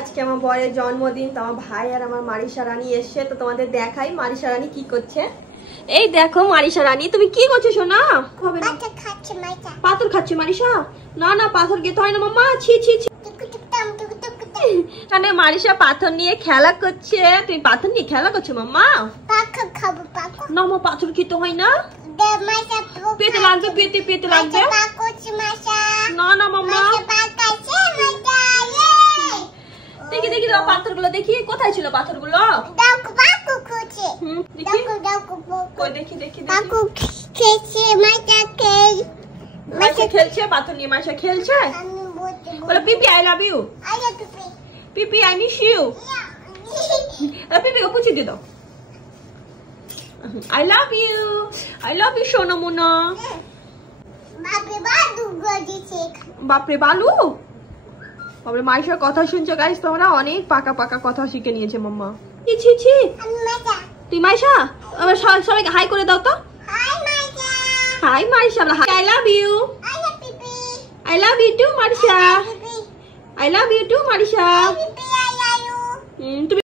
আজকে আমার বরের জন্মদিন, তো আমার ভাই আর আমার মারিশা রানী এসছে, তো তোমাদের দেখাই মারিশা রানী কি করছে। এই দেখো মারিশা রানী, তুমি কি করছো সোনা? পাথর খাচ্ছে মারিশা? না না, পাথর খেতে হয় না মাম্মা, ছি ছি ছি। এখানে মারিশা পাথর নিয়ে খেলা করছে। তুমি পাথর নিয়ে খেলা করছো মাম্মা? না মা, পাথর খেতে হয় না, পেতে লাগবে, পেতে পেতে লাগবে। না না মাম্মা, দেখি দেখি দাও পাথরগুলো, দেখি কোথায় ছিল পাথরগুলো। দেখি দেখি মাইশা খেলছে পাথর নিয়ে, মাইশা খেলছে। বলো পিপি আই লাভ ইউ, পিপি আই মিস ইউ। পিপিকে পুছি দিয়ে দাও, আই লাভ ইউ সোনা মোনা। বাপরে বালু, বাপরে মাইশার কথা শুনছো গাইস তোমরা? অনেক পাকা পাকা কথা শিখে নিয়েছে মাম্মা। ছি ছি, তুই মাইশা সবাইকে হাই করে দাও তো। Hi Marisha, I love you, I love you too Marisha, I love you too Marisha. তুমি